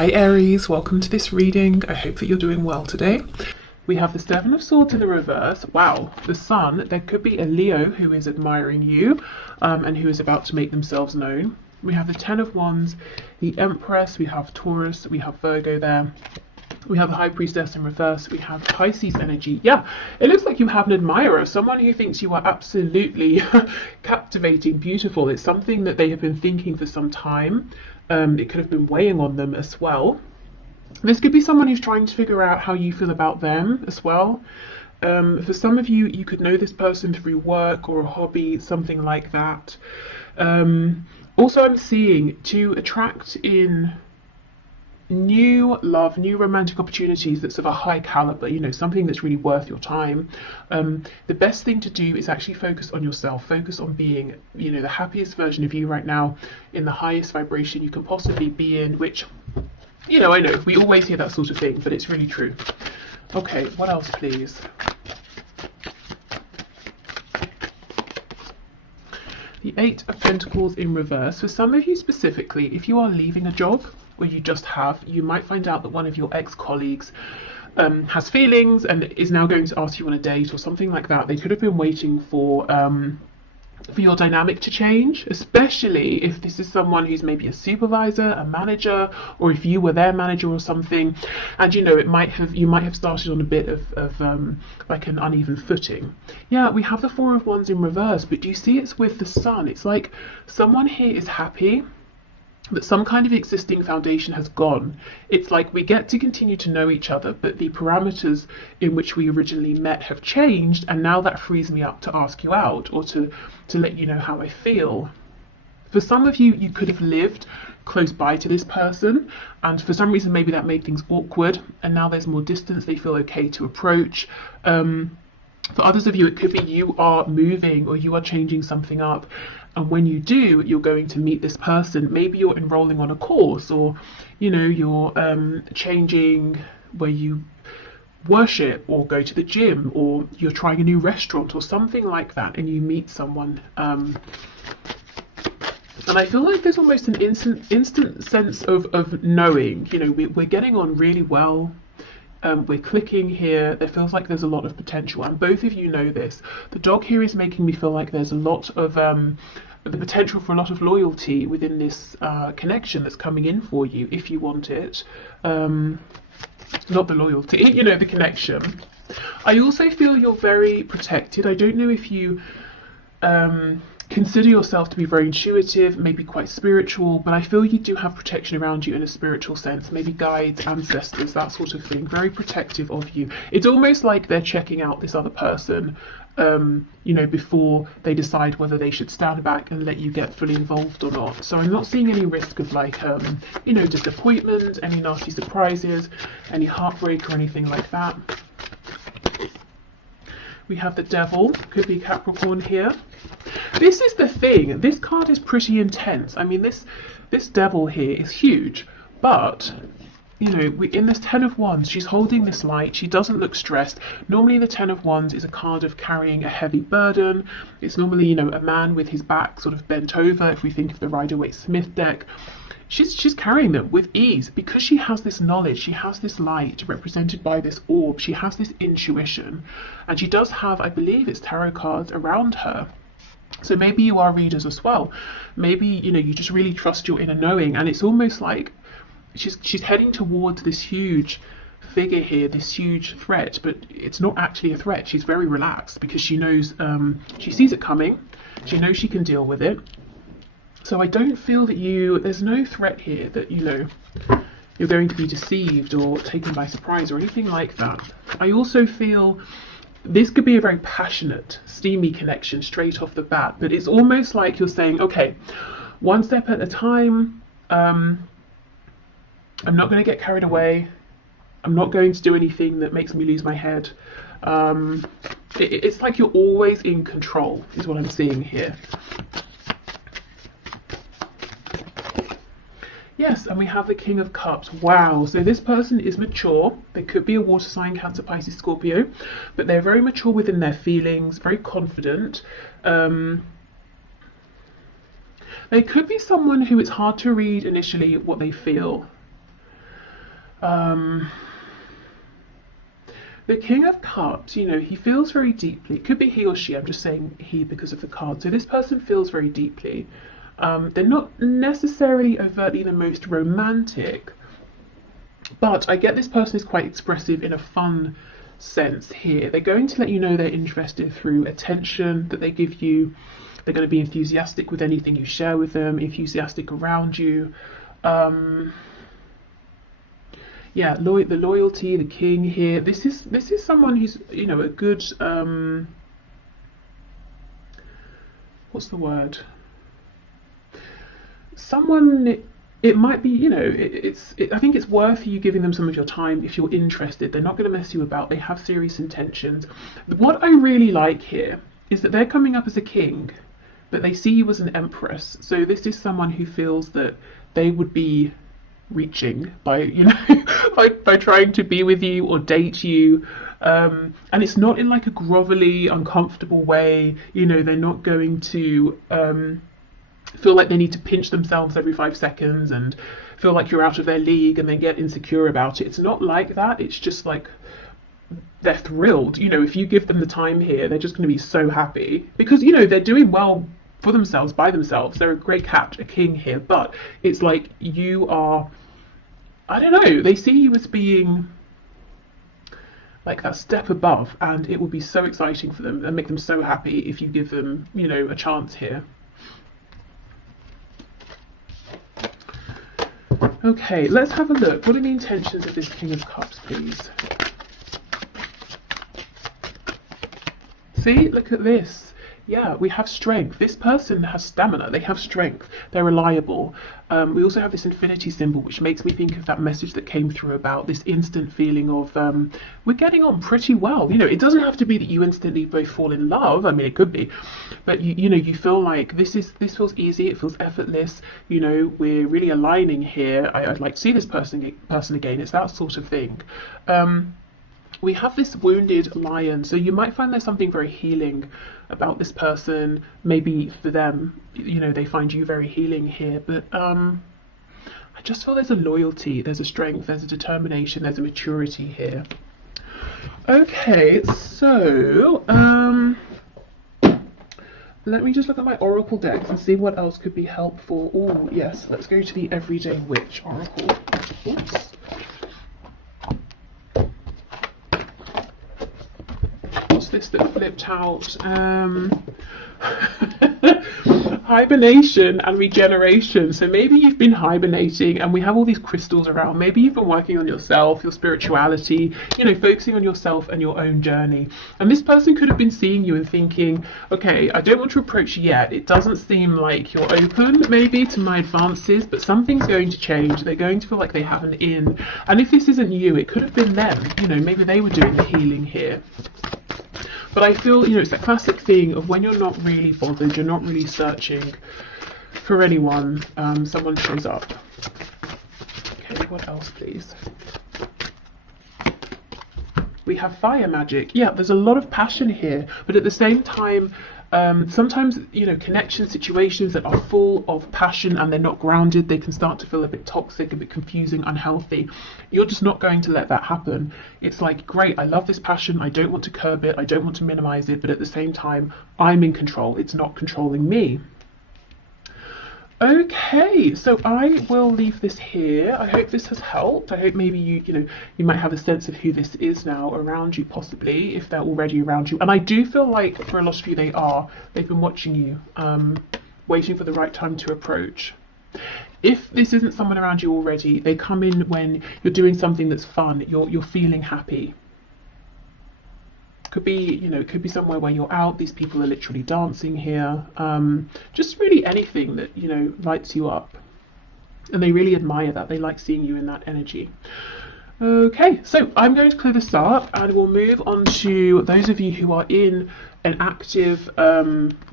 Hi Aries, welcome to this reading. I hope that you're doing well today. We have the Seven of Swords in the reverse. Wow, the Sun. There could be a Leo who is admiring you and who is about to make themselves known. We have the Ten of Wands, the Empress, we have Taurus, we have Virgo there. We have the High Priestess in reverse. We have Pisces energy. Yeah, it looks like you have an admirer, someone who thinks you are absolutely captivating, beautiful. It's something that they have been thinking for some time. It could have been weighing on them as well. This could be someone who's trying to figure out how you feel about them as well. For some of you, you could know this person through work or a hobby, something like that. Also, I'm seeing to attract in new love, new romantic opportunities that's of a high caliber, you know, something that's really worth your time. The best thing to do is actually focus on yourself, focus on being, you know, the happiest version of you right now, in the highest vibration you can possibly be in, which, you know, I know we always hear that sort of thing, but it's really true. Okay, what else, please? The Eight of Pentacles in reverse. For some of you specifically, if you are leaving a job, or you just have, you might find out that one of your ex-colleagues has feelings and is now going to ask you on a date or something like that. They could have been waiting for your dynamic to change, especially if this is someone who's maybe a supervisor, a manager, or if you were their manager or something. And you know, you might have started on a bit of like an uneven footing. Yeah, we have the Four of Wands in reverse, but do you see it's with the Sun? It's like someone here is happy that some kind of existing foundation has gone. It's like we get to continue to know each other, but the parameters in which we originally met have changed, and now that frees me up to ask you out or to let you know how I feel. For some of you, you could have lived close by to this person, and for some reason maybe that made things awkward, and now there's more distance, they feel okay to approach. For others of you, it could be you are moving or you are changing something up, and when you do, you're going to meet this person. Maybe you're enrolling on a course, or you know, you're changing where you worship or go to the gym, or you're trying a new restaurant or something like that, and you meet someone. And I feel like there's almost an instant sense of knowing, you know, we're getting on really well. We're clicking here. There feels like there's a lot of potential, and both of you know this. The dog here is making me feel like there's a lot of the potential for a lot of loyalty within this connection that's coming in for you, if you want it. Not the loyalty, you know, the connection. I also feel you're very protected. I don't know if you consider yourself to be very intuitive, maybe quite spiritual, but I feel you do have protection around you in a spiritual sense, maybe guides, ancestors, that sort of thing, very protective of you. It's almost like they're checking out this other person, you know, before they decide whether they should stand back and let you get fully involved or not. So I'm not seeing any risk of like, you know, disappointment, any nasty surprises, any heartbreak or anything like that. We have the Devil, could be Capricorn here. This is the thing, this card is pretty intense. I mean, this Devil here is huge, but you know, in this Ten of Wands, she's holding this light. She doesn't look stressed. Normally the Ten of Wands is a card of carrying a heavy burden. It's normally, you know, a man with his back sort of bent over, if we think of the Rider-Waite-Smith deck. She's carrying them with ease because she has this knowledge, she has this light represented by this orb, she has this intuition, and she does have, I believe it's tarot cards around her. So maybe you are readers as well. Maybe, you know, you just really trust your inner knowing, and it's almost like she's heading towards this huge figure here, this huge threat, but it's not actually a threat. She's very relaxed because she knows, she sees it coming, she knows she can deal with it. So I don't feel that there's no threat here that, you know, you're going to be deceived or taken by surprise or anything like that. I also feel this could be a very passionate, steamy connection straight off the bat, but it's almost like you're saying, okay, one step at a time. I'm not going to get carried away. I'm not going to do anything that makes me lose my head. It's like you're always in control, is what I'm seeing here. Yes, and we have the King of Cups. Wow, so this person is mature. They could be a water sign, Cancer, Pisces, Scorpio, but they're very mature within their feelings, very confident. They could be someone who it's hard to read initially what they feel. Um, the King of Cups, you know, he feels very deeply. It could be he or she. I'm just saying he because of the card. So this person feels very deeply. They're not necessarily overtly the most romantic, but I get this person is quite expressive in a fun sense here. They're going to let you know they're interested through attention that they give you. They're going to be enthusiastic with anything you share with them, enthusiastic around you. Yeah, the loyalty, the king here. This is someone who's, you know, a good what's the word? Someone, it might be, you know, I think it's worth you giving them some of your time if you're interested. They're not going to mess you about. They have serious intentions. What I really like here is that they're coming up as a king, but they see you as an empress. So this is someone who feels that they would be reaching by, you know, by trying to be with you or date you. And it's not in like a grovelly, uncomfortable way. You know, they're not going to feel like they need to pinch themselves every 5 seconds and feel like you're out of their league and they get insecure about it. It's not like that. It's just like they're thrilled. You know, if you give them the time here, they're just going to be so happy because, you know, they're doing well for themselves, by themselves. They're a great a king here, but it's like you are, I don't know, they see you as being like that step above, and it will be so exciting for them and make them so happy if you give them, you know, a chance here. Okay, let's have a look. What are the intentions of this King of Cups, please? See, look at this. Yeah, we have strength. This person has stamina. They have strength. They're reliable. We also have this infinity symbol, which makes me think of that message that came through about this instant feeling of we're getting on pretty well. You know, it doesn't have to be that you instantly both fall in love. I mean, it could be, but you know, you feel like this feels easy. It feels effortless. You know, we're really aligning here. I'd like to see this person again. It's that sort of thing. We have this wounded lion, so you might find there's something very healing about this person. Maybe for them, you know, they find you very healing here, but I just feel there's a loyalty, there's a strength, there's a determination, there's a maturity here. Okay, so let me just look at my oracle decks and see what else could be helpful. Oh yes, let's go to the Everyday Witch oracle. Oops. This that flipped out? Hibernation and regeneration. So maybe you've been hibernating and we have all these crystals around. Maybe you've been working on yourself, your spirituality, you know, focusing on yourself and your own journey. And this person could have been seeing you and thinking, okay, I don't want to approach yet. It doesn't seem like you're open maybe to my advances, but something's going to change. They're going to feel like they have an in. And if this isn't you, it could have been them. You know, maybe they were doing the healing here. But I feel, you know, it's that classic thing of when you're not really bothered, you're not really searching for anyone, someone shows up. Okay, what else, please? We have fire magic. Yeah, there's a lot of passion here, but at the same time, sometimes, you know, connection situations that are full of passion and they're not grounded, they can start to feel a bit toxic, a bit confusing, unhealthy. You're just not going to let that happen. It's like, great, I love this passion, I don't want to curb it, I don't want to minimize it, but at the same time, I'm in control. It's not controlling me. Okay, so I will leave this here. I hope this has helped. I hope maybe you might have a sense of who this is now around you, possibly, if they're already around you. And I do feel like for a lot of you they've been watching you, waiting for the right time to approach. If this isn't someone around you already, they come in when you're doing something that's fun, you're feeling happy. Could be, you know, it could be somewhere where you're out, these people are literally dancing here, just really anything that, you know, lights you up. And they really admire that, they like seeing you in that energy. Okay, so I'm going to clear this up and we'll move on to those of you who are in an active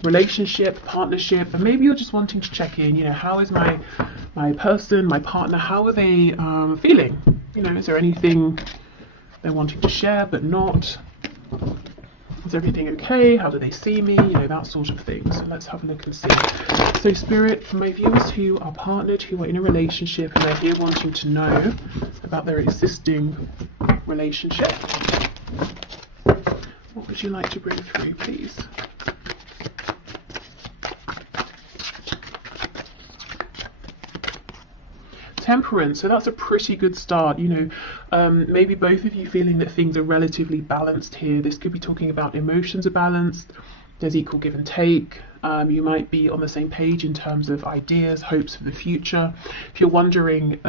relationship, partnership, and maybe you're just wanting to check in, you know, how is my person, my partner, how are they feeling? You know, is there anything they're wanting to share but not? Is everything okay? How do they see me? You know, that sort of thing. So let's have a look and see. So Spirit, for my viewers who are partnered, who are in a relationship, and they're here wanting to know about their existing relationship, what would you like to bring through, please? Temperance, so that's a pretty good start. You know, maybe both of you feeling that things are relatively balanced here. This could be talking about emotions are balanced, there's equal give and take. You might be on the same page in terms of ideas, hopes for the future. If you're wondering,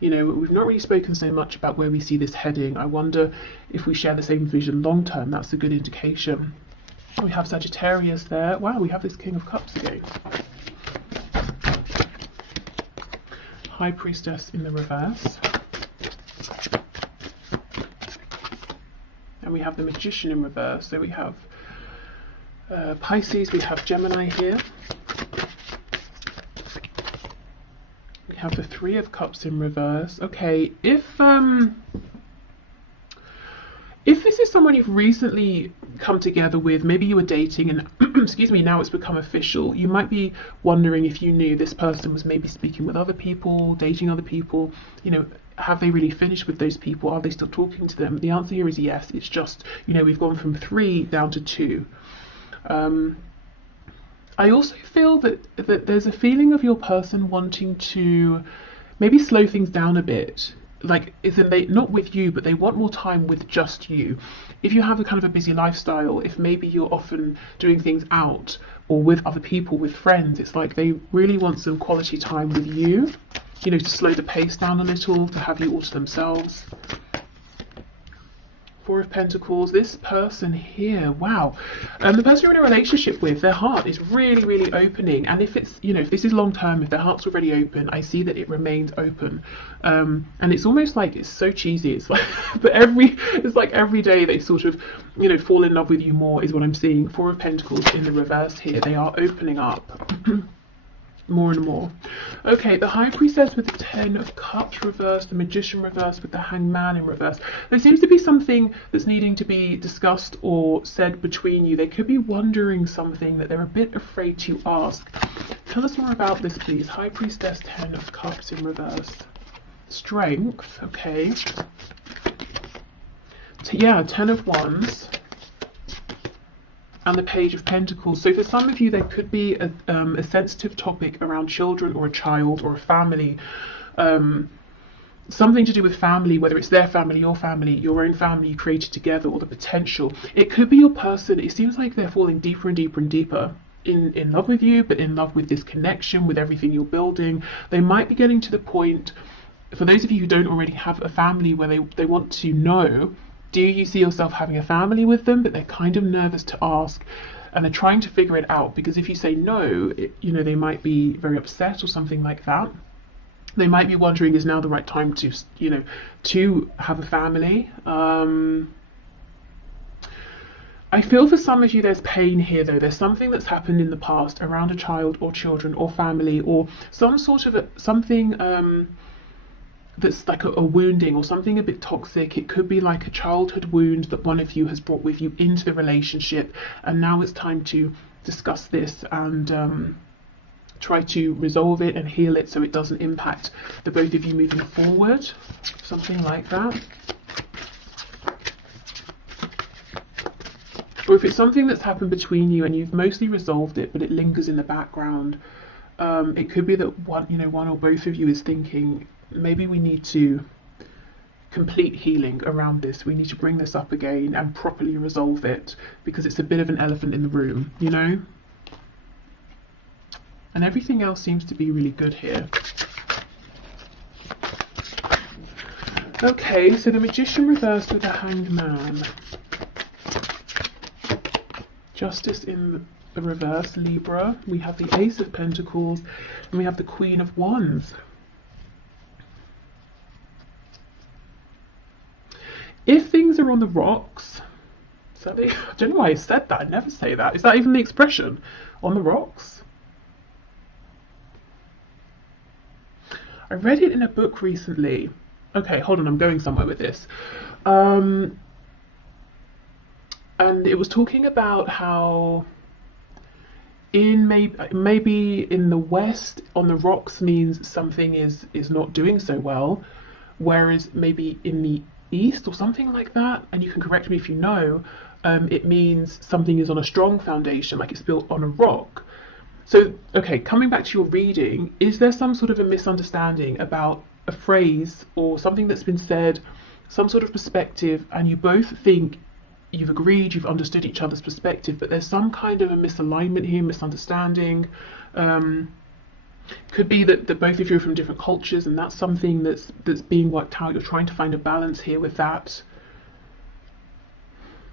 you know, we've not really spoken so much about where we see this heading. I wonder if we share the same vision long term. That's a good indication. We have Sagittarius there. Wow, we have this King of Cups again. High Priestess in the reverse. And we have the Magician in reverse. So we have Pisces, we have Gemini here. We have the Three of Cups in reverse. Okay, if this is someone you've recently come together with, maybe you were dating and excuse me, now it's become official, you might be wondering if you knew this person was maybe speaking with other people, dating other people, you know, have they really finished with those people? Are they still talking to them? The answer here is yes. It's just, you know, we've gone from 3 down to 2. I also feel that there's a feeling of your person wanting to maybe slow things down a bit. Like, isn't they not with you, but they want more time with just you. If you have a kind of a busy lifestyle, if maybe you're often doing things out or with other people, with friends, it's like they really want some quality time with you, you know, to slow the pace down a little, to have you all to themselves. Four of Pentacles, this person here, wow. The person you're in a relationship with, their heart is really, really opening. And if it's, you know, if this is long term, if their heart's already open, I see that it remains open. And it's almost like, it's so cheesy. It's like, but it's like every day they sort of, you know, fall in love with you more is what I'm seeing. Four of Pentacles in the reverse here, they are opening up. More and more. Okay, the High Priestess with the Ten of Cups reversed, the Magician reversed with the Hanged Man in reverse. There seems to be something that's needing to be discussed or said between you. They could be wondering something that they're a bit afraid to ask. Tell us more about this, please. High Priestess, Ten of Cups in reverse. Strength, okay. Yeah, Ten of Wands. And the Page of Pentacles. So for some of you, there could be a sensitive topic around children or a child or a family, something to do with family, whether it's their family, your own family you created together, or the potential. It could be your person. It seems like they're falling deeper and deeper and deeper in love with you, but in love with this connection, with everything you're building. They might be getting to the point, for those of you who don't already have a family, where they want to know, do you see yourself having a family with them? But they're kind of nervous to ask, and they're trying to figure it out, because if you say no, you know, they might be very upset or something like that. They might be wondering, is now the right time to, you know, to have a family? I feel for some of you there's pain here though. There's something that's happened in the past around a child or children or family, or some sort of something that's like a wounding or something a bit toxic. It could be like a childhood wound that one of you has brought with you into the relationship, and now it's time to discuss this and try to resolve it and heal it so it doesn't impact the both of you moving forward, something like that. Or if it's something that's happened between you and you've mostly resolved it but it lingers in the background, it could be that one or both of you is thinking, maybe we need to complete healing around this. We need to bring this up again and properly resolve it, because it's a bit of an elephant in the room, you know? And everything else seems to be really good here. Okay, so the Magician reversed with the Hanged Man. Justice in the reverse, Libra. We have the Ace of Pentacles and we have the Queen of Wands. If things are on the rocks, I don't know why I said that. I never say that. Is that even the expression? On the rocks? I read it in a book recently. Okay, hold on, I'm going somewhere with this. and it was talking about how in maybe in the West on the rocks means something is not doing so well, whereas maybe in the East or something like that, and you can correct me if you know, it means something is on a strong foundation, like it's built on a rock. So, okay, coming back to your reading, is there some sort of a misunderstanding about a phrase or something that's been said, some sort of perspective, and you both think you've agreed, you've understood each other's perspective, but there's some kind of a misalignment here, misunderstanding? Could be that both of you are from different cultures, and that's something that's being worked out. You're trying to find a balance here with that.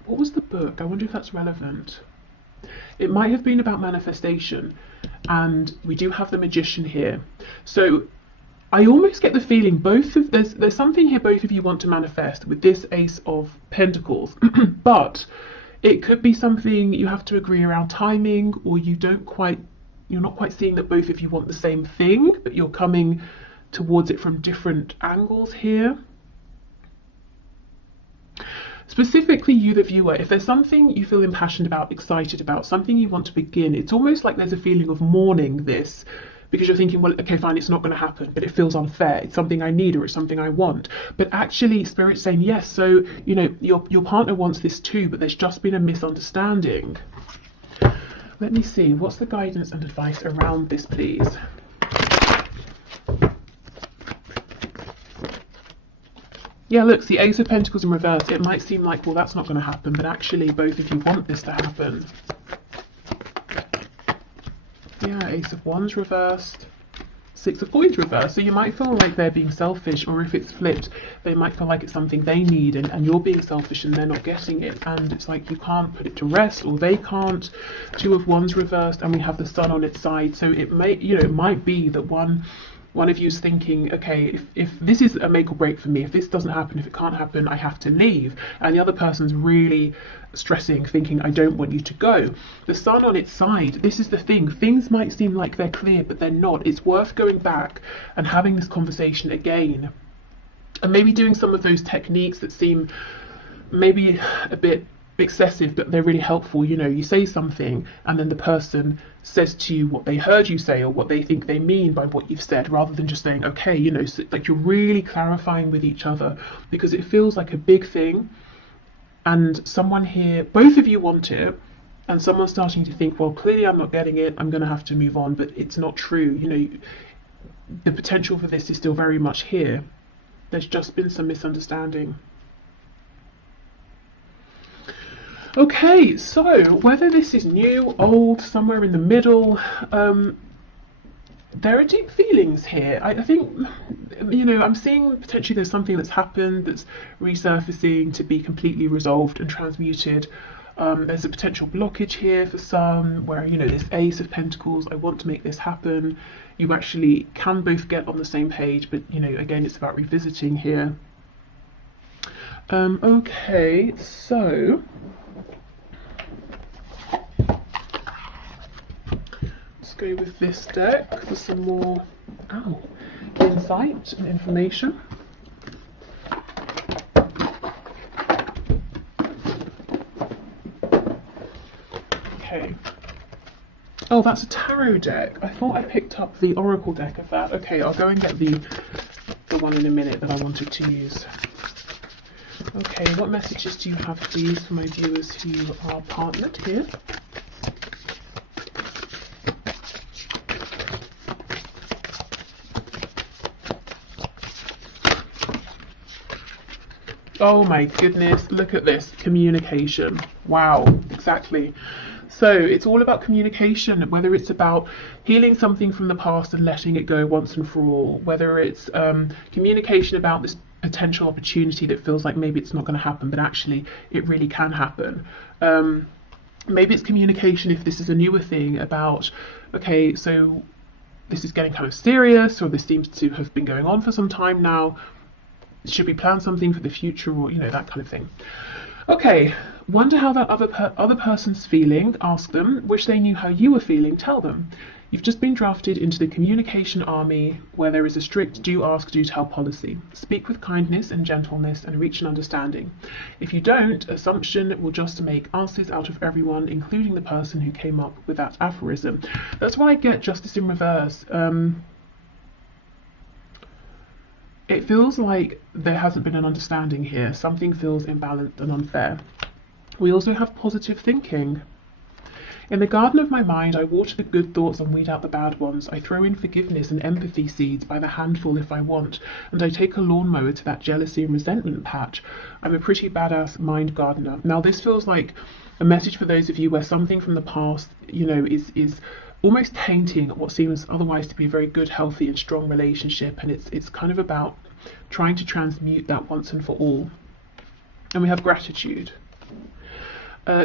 What was the book? I wonder if that's relevant. It might have been about manifestation, and we do have the Magician here. So I almost get the feeling there's something here both of you want to manifest with this Ace of Pentacles, but it could be something you have to agree around timing, or you're not quite seeing that both of you want the same thing, but you're coming towards it from different angles here. Specifically you, the viewer, if there's something you feel impassioned about, excited about, something you want to begin, it's almost like there's a feeling of mourning this, because you're thinking, well, okay, fine, it's not going to happen, but it feels unfair. It's something I need, or it's something I want. But actually, Spirit's saying, yes, so, you know, your partner wants this too, but there's just been a misunderstanding. Let me see, what's the guidance and advice around this, please? Yeah, look, the Ace of Pentacles in reverse. It might seem like, well, that's not going to happen, but actually both of you want this to happen. Yeah, Ace of Wands reversed, Six of Coins reversed. So you might feel like they're being selfish, or if it's flipped, they might feel like it's something they need, and you're being selfish and they're not getting it. And it's like you can't put it to rest, or they can't. Two of Wands reversed, and we have the Sun on its side. So it may, it might be that one of you is thinking, okay, if this is a make or break for me, if this doesn't happen, if it can't happen, I have to leave. And the other person's really stressing, thinking, I don't want you to go. The Sun on its side, this is the thing, things might seem like they're clear, but they're not. It's worth going back and having this conversation again, and maybe doing some of those techniques that seem maybe a bit excessive, but they're really helpful. You say something and then the person says to you what they heard you say, or what they think they mean by what you've said, rather than just saying, okay, so, like, you're really clarifying with each other, because it feels like a big thing, and someone here, both of you want it, and someone's starting to think, well, clearly I'm not getting it, I'm going to have to move on. But it's not true. The potential for this is still very much here. There's just been some misunderstanding. Okay, so whether this is new, old, somewhere in the middle, there are deep feelings here. I think, I'm seeing potentially there's something that's happened that's resurfacing to be completely resolved and transmuted. There's a potential blockage here for some, where, this Ace of Pentacles, I want to make this happen. You actually can both get on the same page, but, again, it's about revisiting here. Okay, so go with this deck for some more insight and information. Okay. Oh, that's a tarot deck. I thought I picked up the oracle deck of that. Okay, I'll go and get the one in a minute that I wanted to use. Okay, what messages do you have, please, for my viewers who are partnered here? Oh my goodness, look at this, communication. Wow, exactly. So it's all about communication, whether it's about healing something from the past and letting it go once and for all, whether it's communication about this potential opportunity that feels like maybe it's not going to happen, but actually it really can happen. Maybe it's communication, if this is a newer thing, about, okay, so this is getting kind of serious, or this seems to have been going on for some time now. Should we plan something for the future, or that kind of thing? Okay, wonder how that other person's feeling. Ask them. Wish they knew how you were feeling. Tell them. You've just been drafted into the communication army, where there is a strict do ask, do tell policy. Speak with kindness and gentleness and reach an understanding. If you don't, assumption will just make asses out of everyone, including the person who came up with that aphorism. That's why I get Justice in reverse. It feels like there hasn't been an understanding here. Something feels imbalanced and unfair. We also have positive thinking. In the garden of my mind, I water the good thoughts and weed out the bad ones. I throw in forgiveness and empathy seeds by the handful if I want, and I take a lawnmower to that jealousy and resentment patch. I'm a pretty badass mind gardener. Now, this feels like a message for those of you where something from the past, you know, is almost tainting what seems otherwise to be a very good, healthy and strong relationship, and it's kind of about trying to transmute that once and for all. And we have gratitude.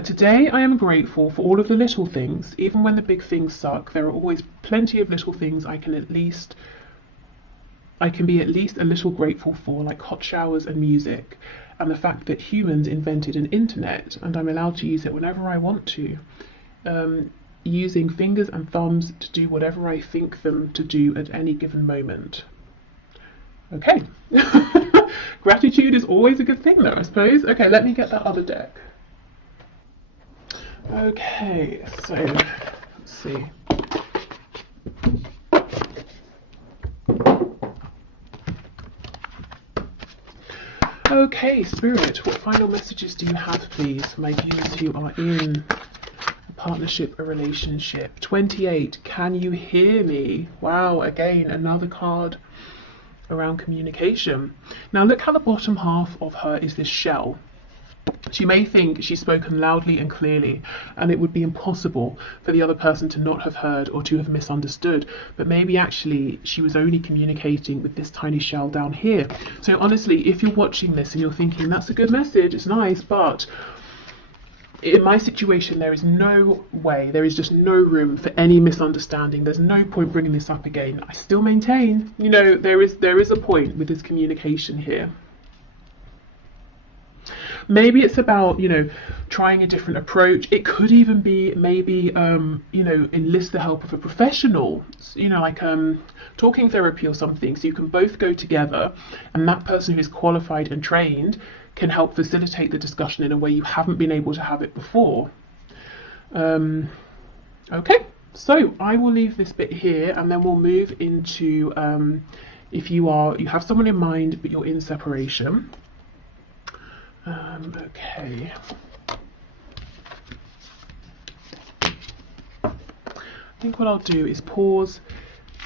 Today I am grateful for all of the little things. Even when the big things suck, there are always plenty of little things I can be at least a little grateful for, like hot showers and music, and the fact that humans invented an internet and I'm allowed to use it whenever I want to, using fingers and thumbs to do whatever I think them to do at any given moment. Okay. Gratitude is always a good thing though, I suppose. Okay, let me get that other deck. Okay, so let's see. Okay, Spirit, what final messages do you have, please, for my viewers who are in a partnership, a relationship? 28, can you hear me? Wow, again, another card around communication. Now look how the bottom half of her is this shell. She may think she's spoken loudly and clearly, and it would be impossible for the other person to not have heard or to have misunderstood, but maybe actually she was only communicating with this tiny shell down here. So honestly, if you're watching this and you're thinking, that's a good message, it's nice, but in my situation, there is no way, there is just no room for any misunderstanding. There's no point bringing this up again. I still maintain, you know, there is a point with this communication here. Maybe it's about, you know, trying a different approach. It could even be maybe, you know, enlist the help of a professional, you know, like talking therapy or something, so you can both go together and that person who's qualified and trained can help facilitate the discussion in a way you haven't been able to have it before. Okay, so I will leave this bit here and then we'll move into if you have someone in mind but you're in separation. Okay. I think what I'll do is pause,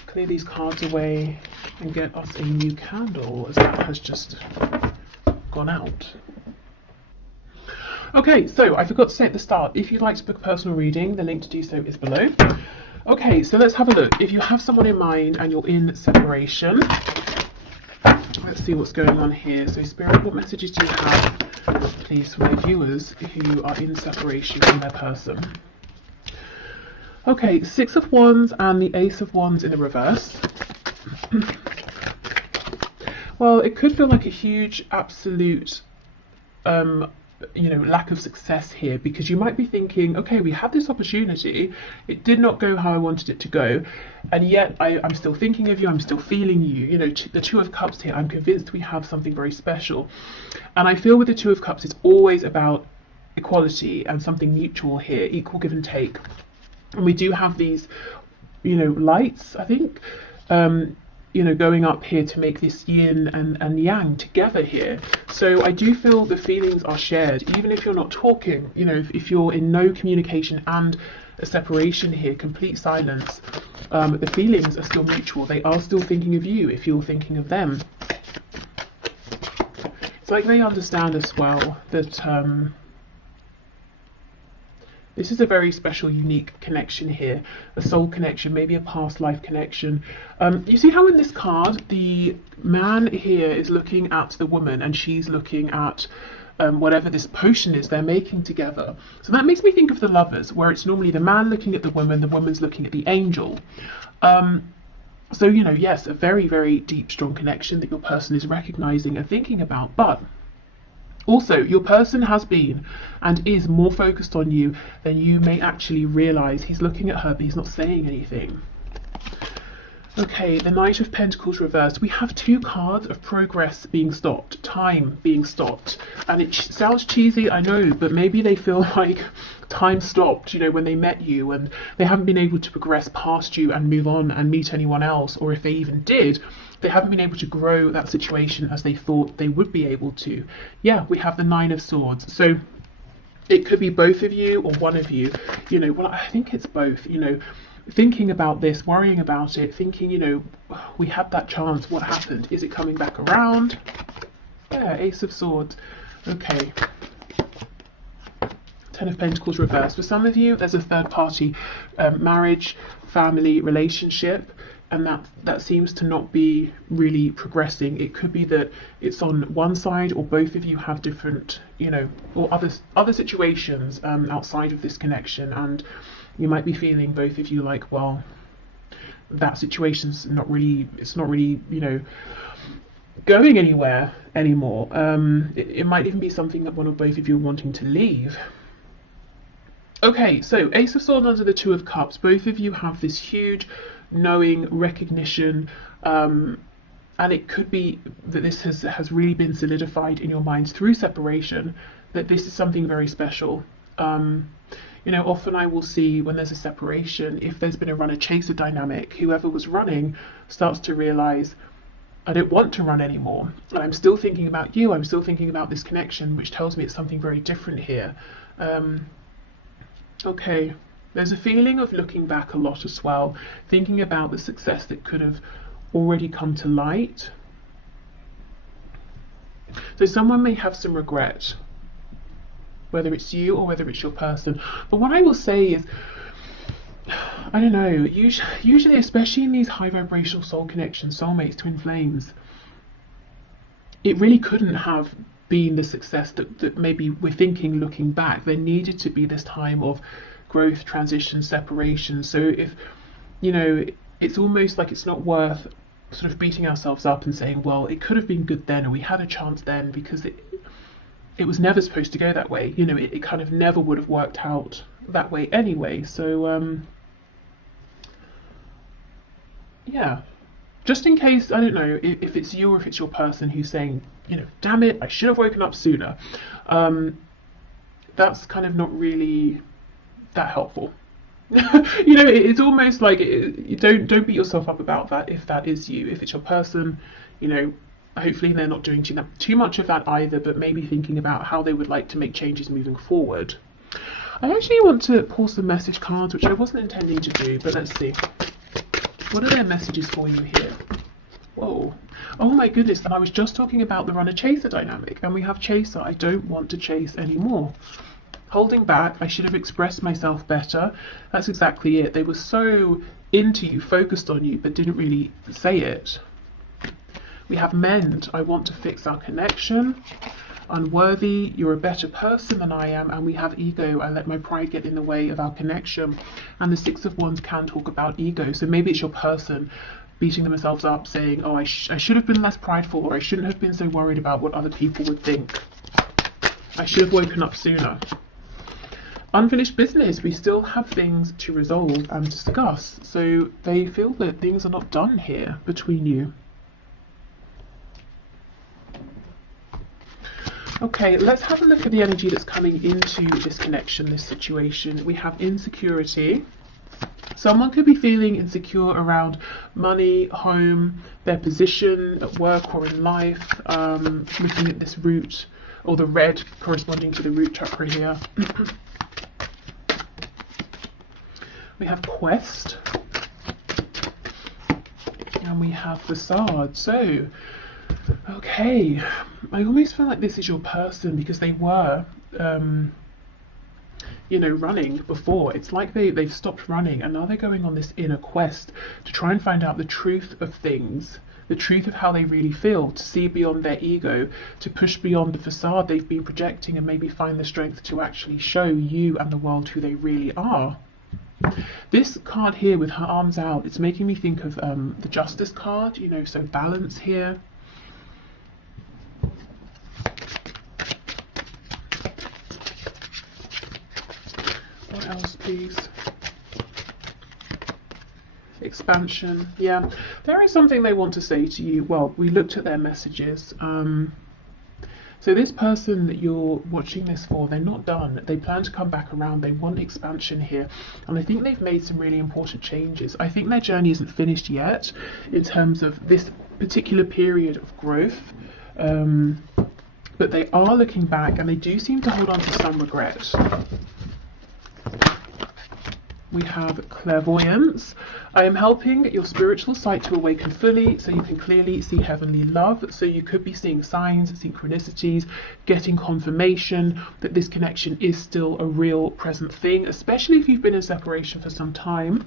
clear these cards away, and get us a new candle, as that has just gone out. Okay, so I forgot to say at the start, if you'd like to book a personal reading, the link to do so is below. Okay, so let's have a look. If you have someone in mind and you're in separation, let's see what's going on here. So Spirit, what messages do you have, please, for my viewers who are in separation from their person? Okay, 6 of Wands and the Ace of Wands in the reverse. Well, it could feel like a huge, absolute, you know, lack of success here, because you might be thinking, okay, we had this opportunity, it did not go how I wanted it to go, and yet I'm still thinking of you, I'm still feeling you. You know, the Two of Cups here, I'm convinced we have something very special. And I feel with the Two of Cups, it's always about equality and something mutual here, equal give and take. And we do have these, you know, lights, I think, you know, going up here to make this yin and yang together here. So I do feel the feelings are shared, even if you're not talking, you know, if you're in no communication and a separation here, complete silence, the feelings are still mutual. They are still thinking of you if you're thinking of them. It's like they understand as well that this is a very special, unique connection here, a soul connection, maybe a past life connection. You see how in this card, the man here is looking at the woman and she's looking at whatever this potion is they're making together. So that makes me think of the Lovers, where it's normally the man looking at the woman's looking at the angel. So, you know, yes, a very, very deep, strong connection that your person is recognizing and thinking about. But Also, your person has been and is more focused on you than you may actually realize. He's looking at her, but he's not saying anything. Okay, the Knight of Pentacles reversed. We have two cards of progress being stopped, time being stopped. And it sounds cheesy, I know, but maybe they feel like time stopped, you know, when they met you and they haven't been able to progress past you and move on and meet anyone else. Or if they even did, they haven't been able to grow that situation as they thought they would be able to. Yeah, we have the Nine of Swords. So it could be both of you or one of you, you know, well, I think it's both, you know, thinking about this, worrying about it, thinking, you know, we had that chance, what happened? Is it coming back around? Yeah, Ace of Swords. Okay. Ten of Pentacles reversed. For some of you, there's a third party marriage, family, relationship, and that seems to not be really progressing. It could be that it's on one side or both of you have different, you know, or other situations outside of this connection, and you might be feeling, both of you, like, well, that situation's not really, you know, going anywhere anymore. It might even be something that one or both of you are wanting to leave. Okay, so Ace of Swords under the Two of Cups. Both of you have this huge knowing, recognition, and it could be that this has really been solidified in your minds through separation, that this is something very special. You know, often I will see when there's a separation, if there's been a runner-chaser dynamic, whoever was running starts to realize, I don't want to run anymore. And I'm still thinking about you, I'm still thinking about this connection, which tells me it's something very different here. Okay, there's a feeling of looking back a lot as well, thinking about the success that could have already come to light. So someone may have some regret, whether it's you or whether it's your person. But what I will say is, I don't know, usually, especially in these high vibrational soul connections, soulmates, twin flames, it really couldn't have been the success that maybe we're thinking looking back. There needed to be this time of growth, transition, separation. So if, you know, it's almost like it's not worth sort of beating ourselves up and saying, well, it could have been good then, or we had a chance then, because it was never supposed to go that way. You know, it kind of never would have worked out that way anyway. So yeah, just in case, I don't know if it's you or if it's your person who's saying, you know, damn it, I should have woken up sooner. That's kind of not really that helpful. You know, it's almost like don't beat yourself up about that if that is you. If it's your person, you know, hopefully they're not doing too much of that either, but maybe thinking about how they would like to make changes moving forward. I actually want to pull some message cards, which I wasn't intending to do, but let's see. What are their messages for you here? Whoa. Oh my goodness, and I was just talking about the runner-chaser dynamic, and we have chaser. I don't want to chase anymore. Holding back, I should have expressed myself better. That's exactly it. They were so into you, focused on you, but didn't really say it. We have mend. I want to fix our connection. Unworthy, you're a better person than I am. And we have ego. I let my pride get in the way of our connection. And the Six of Wands can talk about ego. So maybe it's your person beating themselves up, saying, oh, I should have been less prideful, or I shouldn't have been so worried about what other people would think. I should have woken up sooner. Unfinished business. We still have things to resolve and discuss. So they feel that things are not done here between you. Okay, let's have a look at the energy that's coming into this connection, this situation. We have insecurity. Someone could be feeling insecure around money, home, their position at work or in life. Looking at this root, or the red corresponding to the root chakra here. We have quest. And we have facade. So, okay, I almost feel like this is your person because they were, you know, running before. It's like they've stopped running and now they're going on this inner quest to try and find out the truth of things, the truth of how they really feel, to see beyond their ego, to push beyond the facade they've been projecting and maybe find the strength to actually show you and the world who they really are. This card here with her arms out, it's making me think of the Justice card, you know, so balance here. else, please? Expansion. Yeah, there is something they want to say to you. Well, we looked at their messages. So this person that you're watching this for, they're not done. They plan to come back around. They want expansion here. And I think they've made some really important changes. I think their journey isn't finished yet in terms of this particular period of growth. But they are looking back, and they do seem to hold on to some regret. We have clairvoyance. I am helping your spiritual sight to awaken fully so you can clearly see heavenly love. So you could be seeing signs, synchronicities, getting confirmation that this connection is still a real present thing, especially if you've been in separation for some time.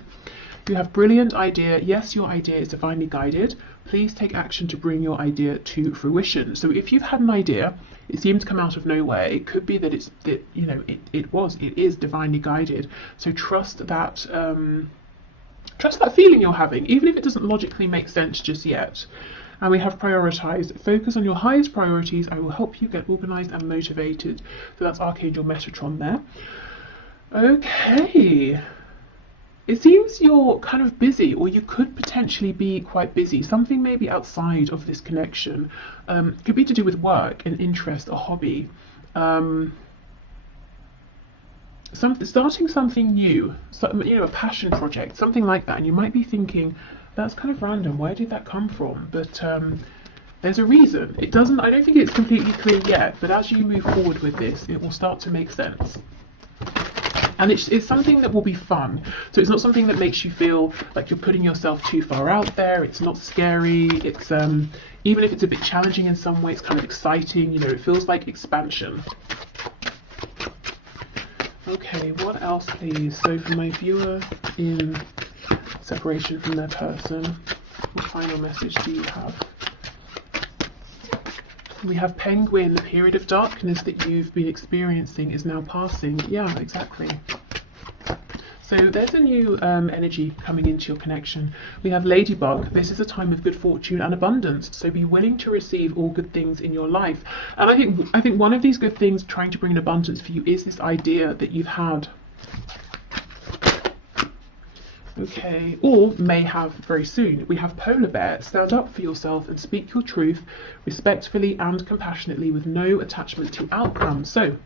You have brilliant idea. Yes, your idea is divinely guided. Please take action to bring your idea to fruition. So if you've had an idea, it seemed to come out of nowhere. It could be that it is divinely guided. So trust that feeling you're having, even if it doesn't logically make sense just yet. And we have prioritized. Focus on your highest priorities. I will help you get organized and motivated. So that's Archangel Metatron there. Okay. It seems you're kind of busy, or you could potentially be quite busy. Something maybe outside of this connection. Could be to do with work, an interest, a hobby. Starting something new, a passion project, something like that. And you might be thinking, that's kind of random. Where did that come from? But there's a reason. I don't think it's completely clear yet, but as you move forward with this, it will start to make sense. And it's something that will be fun. So it's not something that makes you feel like you're putting yourself too far out there. It's not scary. It's even if it's a bit challenging in some way, it's kind of exciting. It feels like expansion. Okay, what else, please? So for my viewer in separation from their person, what final message do you have? We have Penguin. The period of darkness that you've been experiencing is now passing. Yeah, exactly. So there's a new energy coming into your connection. We have Ladybug. This is a time of good fortune and abundance. So be willing to receive all good things in your life. And I think one of these good things trying to bring an abundance for you is this idea that you've had. Okay, or may have very soon. We have Polar Bear. Stand up for yourself and speak your truth respectfully and compassionately with no attachment to outcome. So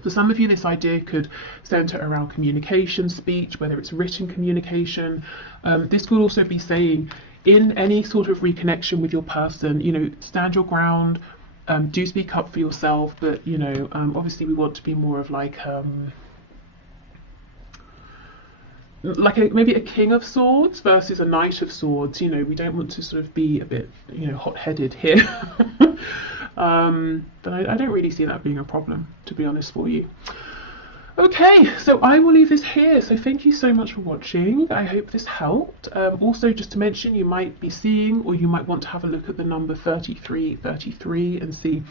for some of you, this idea could center around communication, speech, whether it's written communication. This could also be saying in any sort of reconnection with your person, stand your ground, do speak up for yourself, but obviously we want to be more of maybe a King of Swords versus a Knight of Swords. We don't want to sort of be a bit hot-headed here. But I don't really see that being a problem, to be honest, for you. Okay, so I will leave this here. So thank you so much for watching. I hope this helped. Also, just to mention, you might be seeing, or you might want to have a look at the number 3333 and see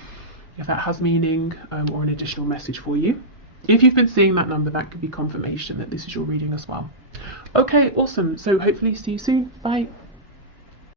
if that has meaning or an additional message for you. If you've been seeing that number, that could be confirmation that this is your reading as well. Okay, awesome. So hopefully see you soon. Bye.